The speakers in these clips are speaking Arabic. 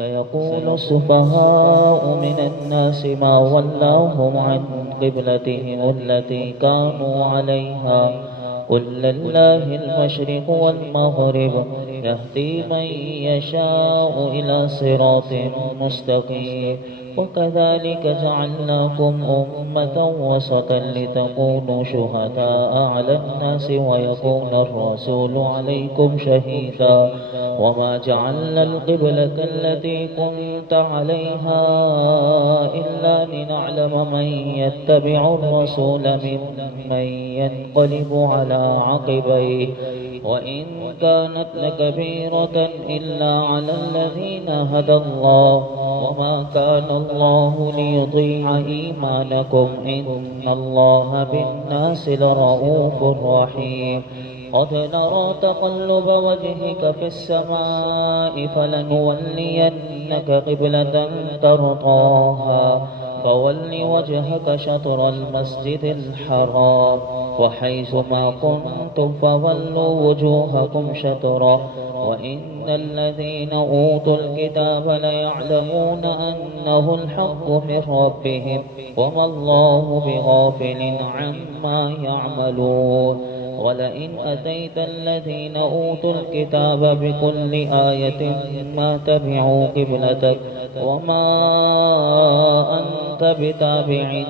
سيقول السفهاء من الناس ما ولاهم عن قبلتهم التي كانوا عليها قل لله المشرق والمغرب يهدي من يشاء إلى صراط مستقيم وكذلك جعلناكم أمة وسطا لتكونوا شهداء على الناس ويكون الرسول عليكم شهيدا وما جعلنا القبلة التي كنت عليها إلا لنعلم من يتبع الرسول ممن ينقلب على عقبيه وإن كانت لكبيرة إلا على الذين هدى الله وما كان الله ليضيع إيمانكم إن الله بالناس لرؤوف رحيم قد نرى تقلب وجهك في السماء فلنولينك قبلة ترضاها فول وجهك شطر المسجد الحرام وحيث ما كنتم فولوا وجوهكم شطرا وإن الذين أوتوا الكتاب ليعلمون أنه الحق من ربهم وما الله بغافل عما يعملون ولئن أتيت الذين أوتوا الكتاب بكل آية ما تبعوا قبلتك وما أنت بتابع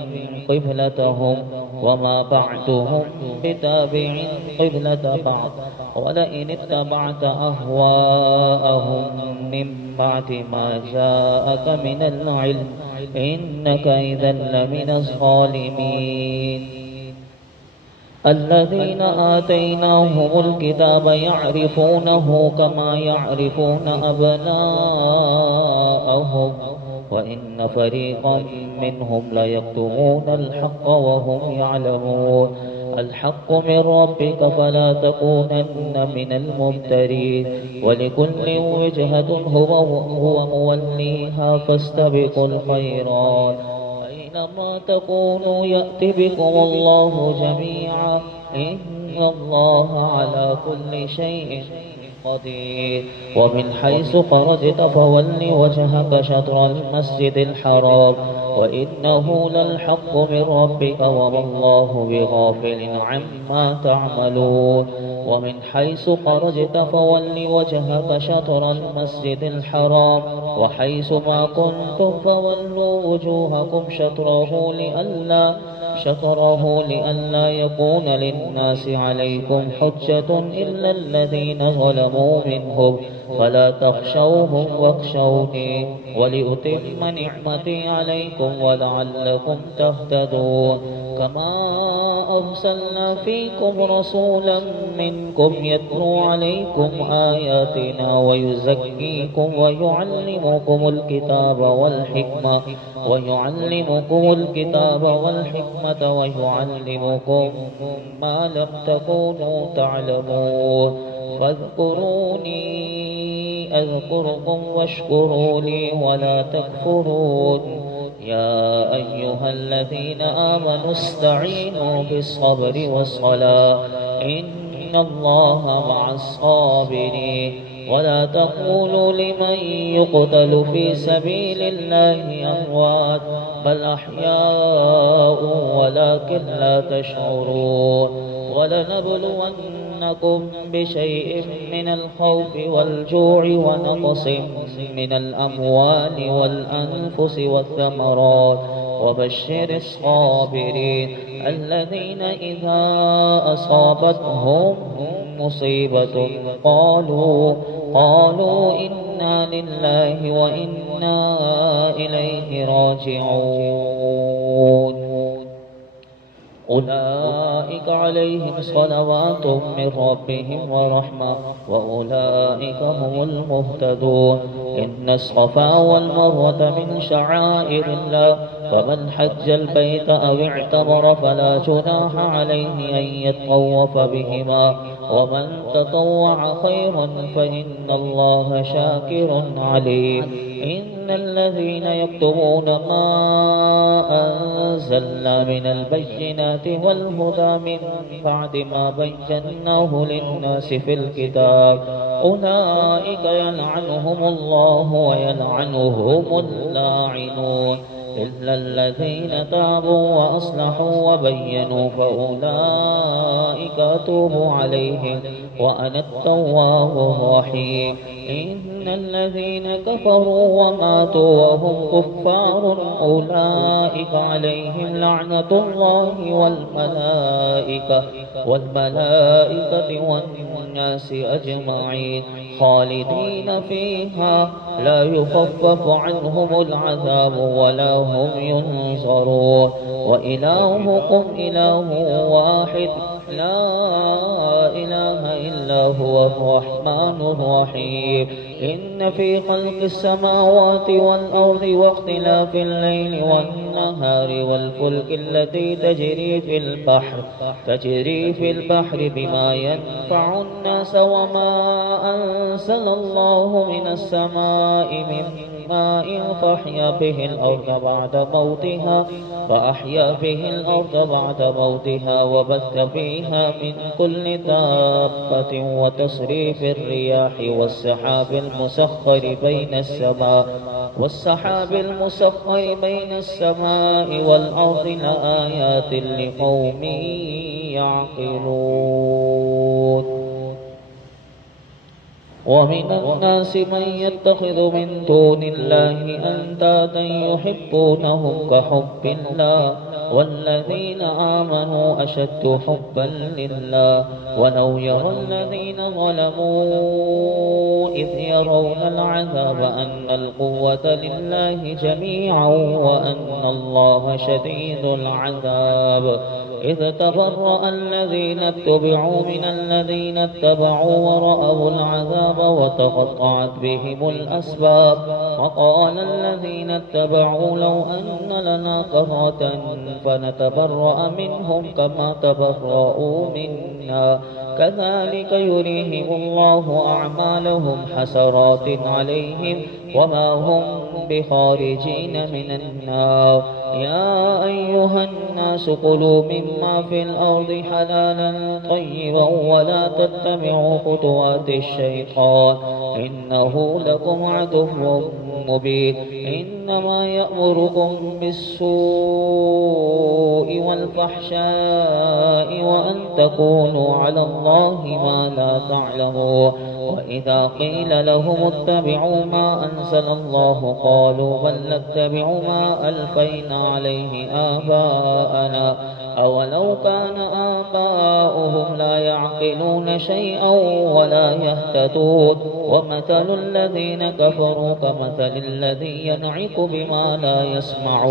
قبلتهم وما بعدهم بتابع قبلة بعض ولئن اتبعت أهواءهم من بعد ما جاءك من العلم إنك إذا لمن الظالمين الذين آتيناهم الكتاب يعرفونه كما يعرفون أبناءهم وإن فريقا منهم ليكتمون الحق وهم يعلمون الحق من ربك فلا تكونن من الممترين ولكل وجهة هو موليها فاستبقوا الخيرات أينما تكونوا يأتي بكم الله جميعا إن الله على كل شيء قدير ومن حيث خرجت فول وجهك شطر المسجد الحرام وإنه للحق من ربك وما الله بغافل عما تعملون ومن حيث خرجت فول وجهك شطر المسجد الحرام وحيث ما كنتم فولوا وجوهكم شطره لئلا يكون للناس عليكم حجة إلا الذين ظلموا منهم فلا تخشوهم واخشوني ولأتم نعمتي عليكم ولعلكم تهتدون كما أرسلنا فيكم رسولا منكم يتلو عليكم آياتنا ويزكيكم ويعلمكم الكتاب والحكمة ويعلمكم ما لم تكونوا تعلمون فاذكروني أذكركم واشكروا لي ولا تكفرون يا أيها الذين آمنوا استعينوا بالصبر والصلاة إن الله مع الصابرين ولا تقولوا لمن يقتل في سبيل الله أموات بل أحياء ولكن لا تشعرون ولنبلونكم بشيء من الخوف والجوع ونقص من الأموال والأنفس والثمرات وبشر الصابرين الذين إذا أصابتهم مصيبة قالوا إنا لله وإنا إليه راجعون أولئك عليهم صلوات من ربهم ورحمة وأولئك هم المهتدون إن الصفا والمروة من شعائر الله فمن حج البيت أو اعتمر فلا جناح عليه أن يطوف بهما ومن تطوع خيرا فإن الله شاكر عليم إن الذين يكتمون ما أنزلنا من البينات والهدى من بعد ما بيناه للناس في الكتاب أولئك يلعنهم الله ويلعنهم اللاعنون إلا الذين تابوا وأصلحوا وبينوا فأولئك أتوب عليهم وأنا التواب الرحيم إن الذين كفروا وماتوا وهم كفار أولئك عليهم لعنة الله والملائكة والناس أجمعين خالدين فيها لا يخفف عنهم العذاب ولا هم ينصرون وإلهكم إله واحد لا إله إلا هو الرحمن الرحيم إن في خلق السماوات والأرض واختلاف الليل والنهار والفلك التي تجري في البحر بما ينفع الناس وما أنزل الله من السماء من ماء فأحيا به الأرض بعد موتها وبث فيها من كل دابة وتصريف الرياح والسحاب المسخر بين السماء والأرض لآيات لقوم يعقلون ومن الناس من يتخذ من دون الله أندادا يحبونهم كحب الله والذين آمنوا أشد حبا لله ولو يرى الذين ظلموا إذ يرون العذاب أن القوة لله جميعا وأن الله شديد العذاب إذ تبرأ الذين اتبعوا من الذين اتبعوا ورأوا العذاب وتقطعت بهم الأسباب وقال الذين اتبعوا لو أن لنا كرة فنتبرأ منهم كما تبرأوا منا كذلك يريهم الله أعمالهم حسرات عليهم وما هم بخارجين من النار يا أيها الناس كلوا مما في الأرض حلالا طيبا ولا تتبعوا خطوات الشيطان إنه لكم عدو مبين إنما يأمركم بالسوء والفحشاء وأن تقولوا على الله ما لا تعلمون وإذا قيل لهم اتبعوا ما أنزل الله قالوا بل نتبع ما ألفينا عليه آباءنا أولو كان آباؤهم لا يعقلون شيئا ولا يهتدون ومثل الذين كفروا كمثل الذي ينعق بما لا يسمع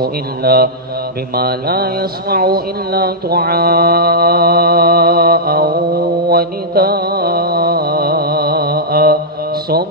إلا دعاء ونداء صم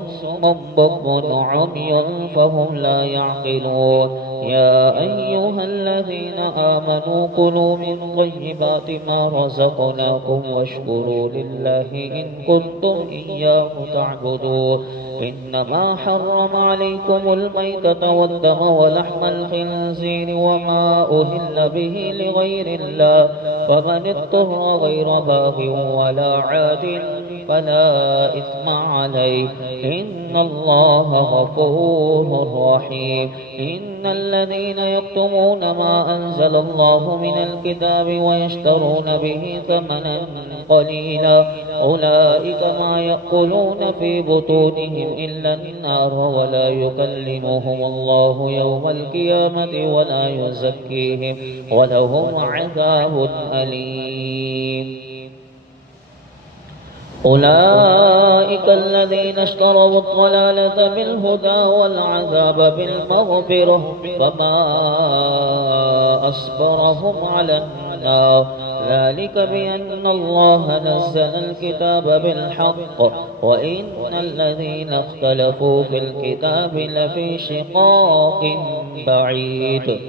بكم عمي فهم لا يعقلون يا أيها الذين آمنوا كلوا من طيبات ما رزقناكم واشكروا لله إن كنتم إياه تعبدون إنما حرم عليكم الميتة والدم ولحم الخنزير وما أهل به لغير الله فمن اضطر غير باغ ولا عاد فلا إثم عليه إن الله غفور رحيم إن الذين يكتمون ما أنزل الله من الكتاب ويشترون به ثمنا قليلا أولئك ما يأكلون في بطونهم إلا النار ولا يكلمهم الله يوم القيامة ولا يزكيهم ولهم عذاب أليم أولئك الذين اشتروا الضلالة بالهدى والعذاب بالمغفرة فما أصبرهم على النار ذلك بأن الله نزل الكتاب بالحق وإن الذين اختلفوا في الكتاب لفي شقاق بعيد